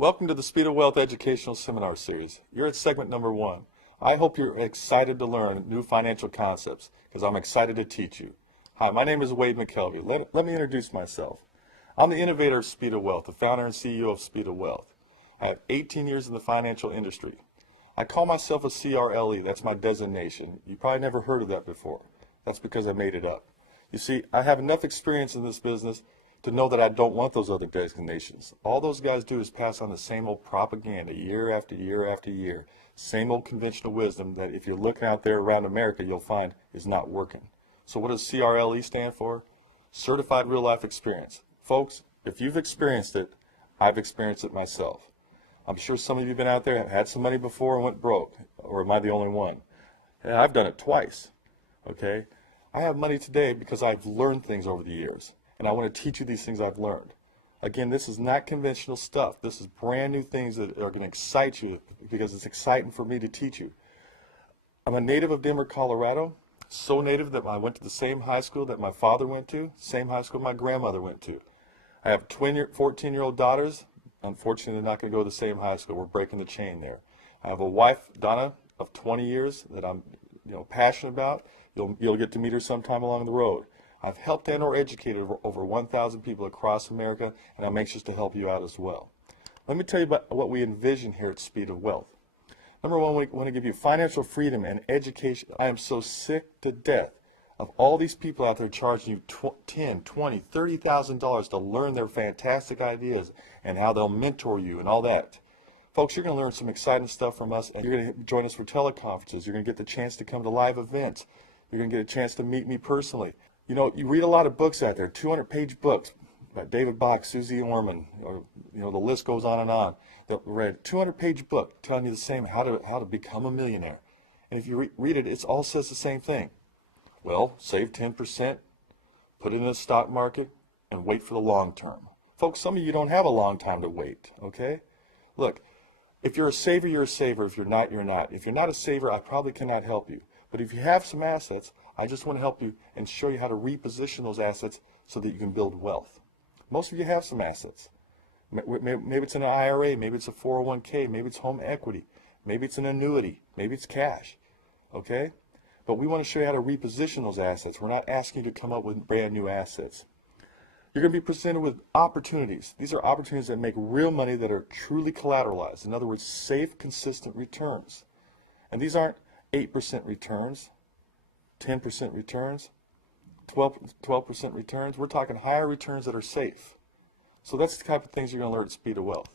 Welcome to the Speed of Wealth Educational Seminar Series. You're at segment number 1. I hope you're excited to learn new financial concepts because I'm excited to teach you. Hi, my name is Wayde McKelvy. Let me introduce myself. I'm the innovator of Speed of Wealth, the founder and CEO of Speed of Wealth. I have 18 years in the financial industry. I call myself a CRLE. That's my designation. You probably never heard of that before. That's because I made it up. You see, I have enough experience in this business to know that I don't want those other designations. All those guys do is pass on the same old propaganda year after year after year. Same old conventional wisdom that if you're looking out there around America, you'll find is not working. So what does CRLE stand for? Certified Real Life Experience. Folks, if you've experienced it, I've experienced it myself. I'm sure some of you have been out there, have had some money before and went broke. Or am I the only one? Yeah, I've done it twice. Okay? I have money today because I've learned things over the years. And I want to teach you these things I've learned. Again, this is not conventional stuff. This is brand new things that are going to excite you because it's exciting for me to teach you. I'm a native of Denver, Colorado. So native that I went to the same high school that my father went to, same high school my grandmother went to. I have 14-year-old daughters. Unfortunately, they're not going to go to the same high school. We're breaking the chain there. I have a wife, Donna, of 20 years that I'm passionate about. You'll get to meet her sometime along the road. I've helped and or educated over 1,000 people across America, and I'm anxious to help you out as well. Let me tell you about what we envision here at Speed of Wealth. Number one, we want to give you financial freedom and education. I am so sick to death of all these people out there charging you $10,000, $20,000, $30,000 to learn their fantastic ideas and how they'll mentor you and all that. Folks, you're going to learn some exciting stuff from us, and you're going to join us for teleconferences. You're going to get the chance to come to live events. You're going to get a chance to meet me personally. You know, you read a lot of books out there, 200-page books by David Bach, Susie Orman, or the list goes on and on. That read 200-page book telling you the same how to become a millionaire. And if you read it, it all says the same thing. Well, save 10%, put it in the stock market, and wait for the long term. Folks, some of you don't have a long time to wait. Okay, look, if you're a saver, you're a saver. If you're not, you're not. If you're not a saver, I probably cannot help you. But if you have some assets, I just want to help you and show you how to reposition those assets so that you can build wealth. Most of you have some assets. Maybe it's an IRA, maybe it's a 401k, maybe it's home equity, maybe it's an annuity, maybe it's cash. Okay? But we want to show you how to reposition those assets. We're not asking you to come up with brand new assets. You're going to be presented with opportunities. These are opportunities that make real money that are truly collateralized. In other words, safe, consistent returns. And these aren't 8% returns, 10% returns, 12% returns. We're talking higher returns that are safe. So that's the type of things you're going to learn at Speed of Wealth.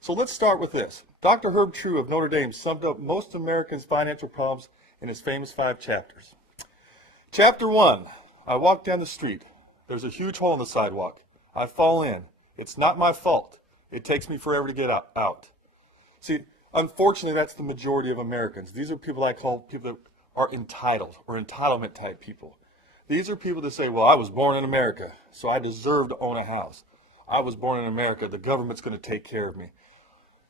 So let's start with this. Dr. Herb True of Notre Dame summed up most Americans' financial problems in his famous 5 chapters. Chapter 1, I walk down the street. There's a huge hole in the sidewalk. I fall in. It's not my fault. It takes me forever to get out. See, unfortunately, that's the majority of Americans. These are people I call people that are entitled or entitlement type people. These are people that say, well, I was born in America, so I deserve to own a house. I was born in America. The government's going to take care of me.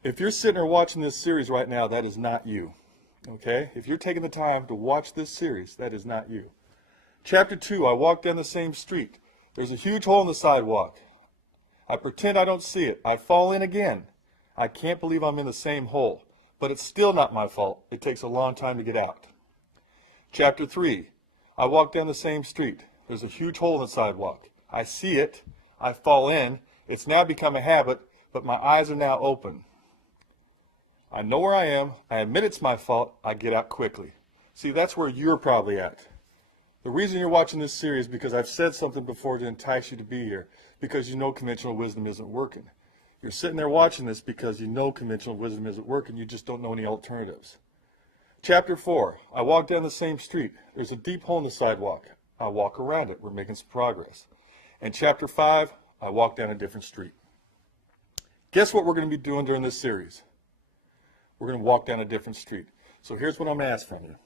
If you're sitting there watching this series right now, that is not you. Okay? If you're taking the time to watch this series, that is not you. Chapter 2, I walk down the same street. There's a huge hole in the sidewalk. I pretend I don't see it. I fall in again. I can't believe I'm in the same hole. But it's still not my fault. It takes a long time to get out. Chapter 3, I walk down the same street. There's a huge hole in the sidewalk. I see it. I fall in. It's now become a habit, but my eyes are now open. I know where I am. I admit it's my fault. I get out quickly. See, that's where you're probably at. The reason you're watching this series is because I've said something before to entice you to be here, because you know conventional wisdom isn't working. You're sitting there watching this because you know conventional wisdom isn't working. You just don't know any alternatives. Chapter 4, I walk down the same street. There's a deep hole in the sidewalk. I walk around it. We're making some progress. And Chapter 5, I walk down a different street. Guess what we're going to be doing during this series? We're going to walk down a different street. So here's what I'm going to ask from you.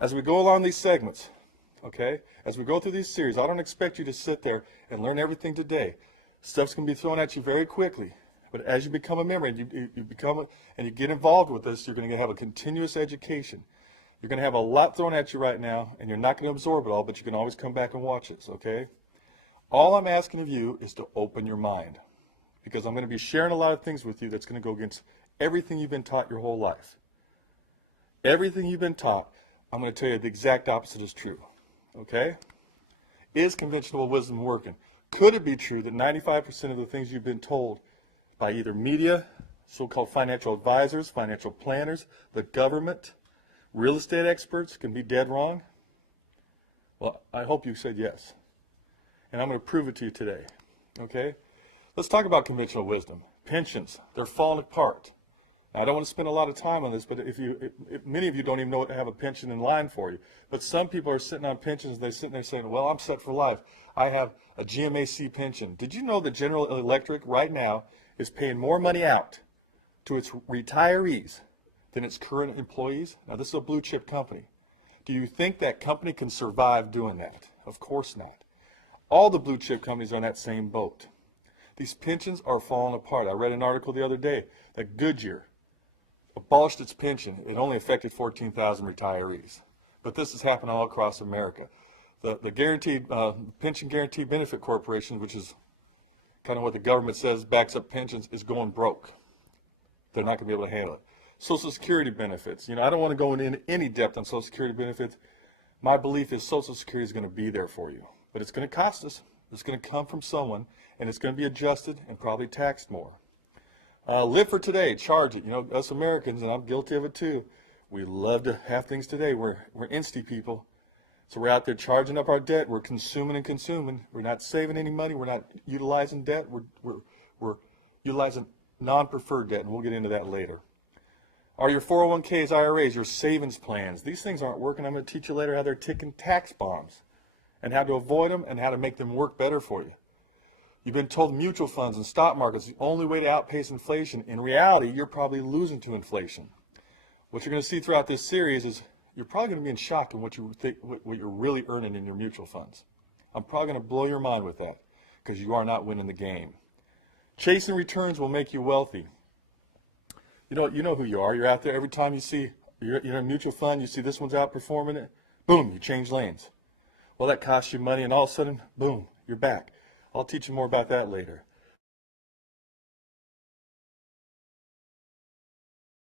As we go along these segments, okay, as we go through these series, I don't expect you to sit there and learn everything today. Stuff's going to be thrown at you very quickly. But as you become a member and you get involved with this, you're going to have a continuous education. You're going to have a lot thrown at you right now, and you're not going to absorb it all, but you can always come back and watch it, okay? All I'm asking of you is to open your mind. because I'm going to be sharing a lot of things with you that's going to go against everything you've been taught your whole life. Everything you've been taught, I'm going to tell you the exact opposite is true. Okay? Is conventional wisdom working? Could it be true that 95% of the things you've been told by either media, so-called financial advisors, financial planners, the government, real estate experts can be dead wrong? Well, I hope you said yes. And I'm going to prove it to you today. Okay? Let's talk about conventional wisdom. Pensions, they're falling apart. Now, I don't want to spend a lot of time on this, but if many of you don't even know what to have a pension in line for you. But some people are sitting on pensions, they're sitting there saying, well, I'm set for life. I have a GMAC pension. Did you know that General Electric right now is paying more money out to its retirees than its current employees? Now, this is a blue chip company. Do you think that company can survive doing that? Of course not. All the blue chip companies are in that same boat. These pensions are falling apart. I read an article the other day that Goodyear abolished its pension. It only affected 14,000 retirees. But this is happening all across America. The guaranteed pension guarantee benefit corporation, which is kind of what the government says backs up pensions, is going broke. They're not going to be able to handle it. Social Security benefits. I don't want to go into any depth on Social Security benefits. My belief is Social Security is going to be there for you. But it's going to cost us. It's going to come from someone, and it's going to be adjusted and probably taxed more. Live for today. Charge it. Us Americans, and I'm guilty of it too, we love to have things today. We're insty people. So we're out there charging up our debt. We're consuming and consuming. We're not saving any money. We're not utilizing debt. We're utilizing non-preferred debt, and we'll get into that later. Are your 401ks, IRAs, your savings plans? These things aren't working. I'm going to teach you later how they're ticking tax bombs and how to avoid them and how to make them work better for you. You've been told mutual funds and stock markets are the only way to outpace inflation. In reality, you're probably losing to inflation. What you're going to see throughout this series is you're probably going to be in shock at what you're really earning in your mutual funds. I'm probably going to blow your mind with that because you are not winning the game. Chasing returns will make you wealthy. You know who you are. You're out there every time you see you're in a mutual fund, you see this one's outperforming it, boom, you change lanes. Well, that costs you money, and all of a sudden, boom, you're back. I'll teach you more about that later.